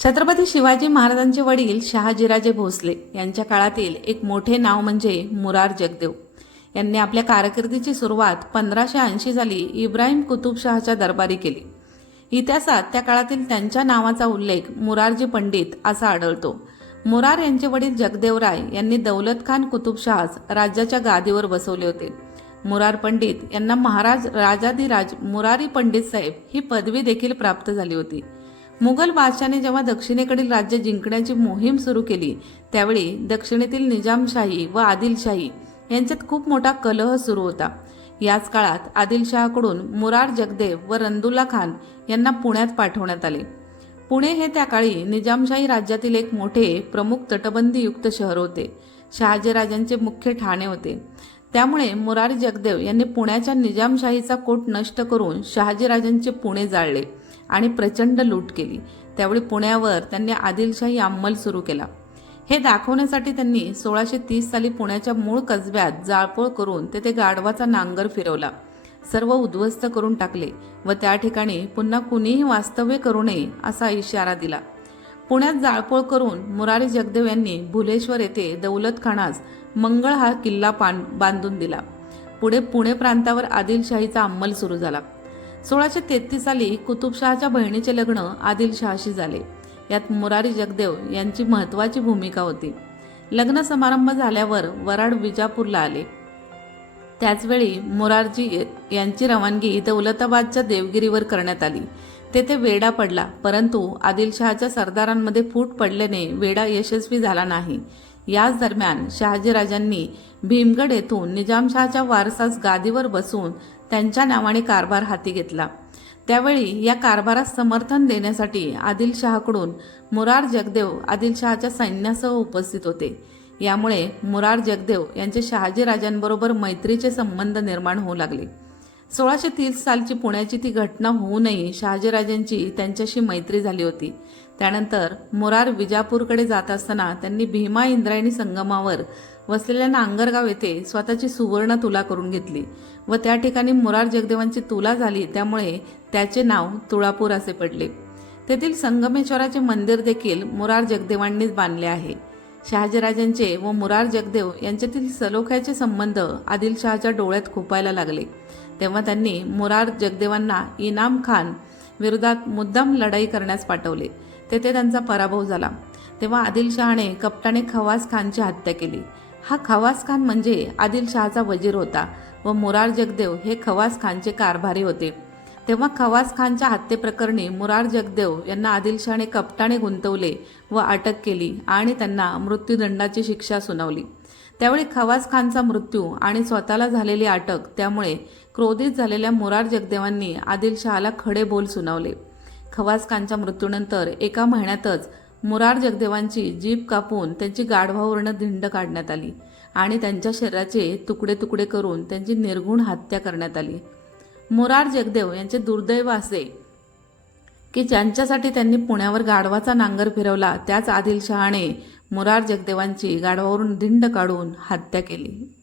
छत्रपती शिवाजी महाराजांचे वडील शहाजीराजे भोसले यांच्या काळातील एक मोठे नाव म्हणजे मुरार जगदेव. यांनी आपल्या कारकिर्दीची सुरुवात पंधराशे ऐंशी साली इब्राहिम कुतुबशहाच्या दरबारी केली. इतिहासात त्या काळातील त्यांच्या नावाचा उल्लेख मुरारजी पंडित असा आढळतो. मुरार यांचे वडील जगदेवराय यांनी दौलत खान कुतुबशहास राज्याच्या गादीवर बसवले होते. मुरार पंडित यांना महाराज राजाधिराज मुरारी पंडित साहेब ही पदवी देखील प्राप्त झाली होती. मुघल बादशाने जेव्हा दक्षिणेकडील राज्य जिंकण्याची मोहीम सुरू केली त्यावेळी दक्षिणेतील निजामशाही व आदिलशाही यांच्यात खूप मोठा कलह सुरू होता. याच काळात आदिलशहाकडून मुरार जगदेव व रंदुल्ला खान यांना पुण्यात पाठवण्यात आले. पुणे हे त्या काळी निजामशाही राज्यातील एक मोठे प्रमुख तटबंदीयुक्त शहर होते. शहाजीराजांचे मुख्य ठाणे होते. त्यामुळे मुरारी जगदेव यांनी पुण्याच्या निजामशाहीचा कोट नष्ट करून शहाजीराजांचे पुणे जाळले. आणि प्रचंड लूट केली. त्यावेळी पुण्यावर त्यांनी आदिलशाही अंमल सुरू केला. हे दाखवण्यासाठी त्यांनी सोळाशे तीस साली पुण्याच्या मूळ कसब्यात जाळपोळ करून तेथे गाढवाचा नांगर फिरवला. सर्व उद्ध्वस्त करून टाकले व त्या ठिकाणी पुन्हा कुणीही वास्तव्य करू नये असा इशारा दिला. पुण्यात जाळपोळ करून मुरारी जगदेव यांनी भुलेश्वर येथे दौलत खानास मंगळ हा किल्ला पान बांधून दिला. पुढे पुणे प्रांतावर आदिलशाहीचा अंमल सुरू झाला. सोळाशे तेहतीस साली कुतुबशहाच्या बहिणीचे लग्न आदिलशहाशी झाले. यात मुरारी जगदेव यांची महत्वाची भूमिका होती. लग्न समारंभ झाल्यावर वराड विजापूरला आले. त्याचवेळी मुरारजी यांची रवानगी दौलताबादच्या देवगिरीवर करण्यात आली. तेथे वेडा पडला परंतु आदिलशहाच्या सरदारांमध्ये फूट पडल्याने वेडा यशस्वी झाला नाही. याच दरम्यान शहाजीराजांनी भीमगड येथून निजामशहाच्या वारसास गादीवर बसून त्यांच्या नावाने कारभार हाती घेतला. त्यावेळी या कारभारास समर्थन देण्यासाठी आदिलशहाकडून मुरार जगदेव आदिलशहाच्या सैन्यासह उपस्थित होते. यामुळे मुरार जगदेव यांचे शहाजीराजांबरोबर मैत्रीचे संबंध निर्माण होऊ लागले. सोळाशे तीस सालची पुण्याची ती घटना होऊनही शहाजीराजांची त्यांच्याशी मैत्री झाली होती. त्यानंतर मुरार विजापूरकडे जात असताना त्यांनी भीमा इंद्रायणी संगमावर वसलेल्या नांगरगाव येथे स्वतःची सुवर्ण तुला करून घेतली व त्या ठिकाणी मुरार जगदेवांची तुला झाली त्यामुळे त्याचे नाव तुळापूर असे पडले. तेथील संगमेश्वराचे मंदिर देखील मुरार जगदेवांनीच बांधले आहे. शहाजीराजांचे व मुरार जगदेव यांच्यातील सलोख्याचे संबंध आदिलशहाच्या डोळ्यात खुपायला लागले. तेव्हा त्यांनी मुरार जगदेवांना इनाम खान विरोधात मुद्दाम लढाई करण्यास पाठवले. तेथे त्यांचा पराभव झाला. तेव्हा आदिलशहाने कप्ताने खवास खानची हत्या केली. हा खवास खान म्हणजे आदिलशहाचा वजीर होता व मुरार जगदेव हे खवास खानचे कारभारी होते. तेव्हा खवास खानच्या हत्येप्रकरणी मुरार जगदेव यांना आदिलशहाने कपटाने गुंतवले व अटक केली आणि त्यांना मृत्यूदंडाची शिक्षा सुनावली. त्यावेळी खवास खानचा मृत्यू आणि स्वतःला झालेली अटक त्यामुळे क्रोधित झालेल्या मुरार जगदेवांनी आदिलशहाला खडे बोल सुनावले. खवासकांच्या मृत्यूनंतर एका महिन्यातच मुरार जगदेवांची जीभ कापून त्यांची गाढवावरनं धिंड काढण्यात आली आणि त्यांच्या शरीराचे तुकडे तुकडे करून त्यांची निर्गुण हत्या करण्यात आली. मुरार जगदेव यांचे दुर्दैव असे की ज्यांच्यासाठी त्यांनी पुण्यावर गाढवाचा नांगर फिरवला त्याच आदिलशहाने मुरार जगदेवांची गाढवावरून धिंड काढून हत्या केली.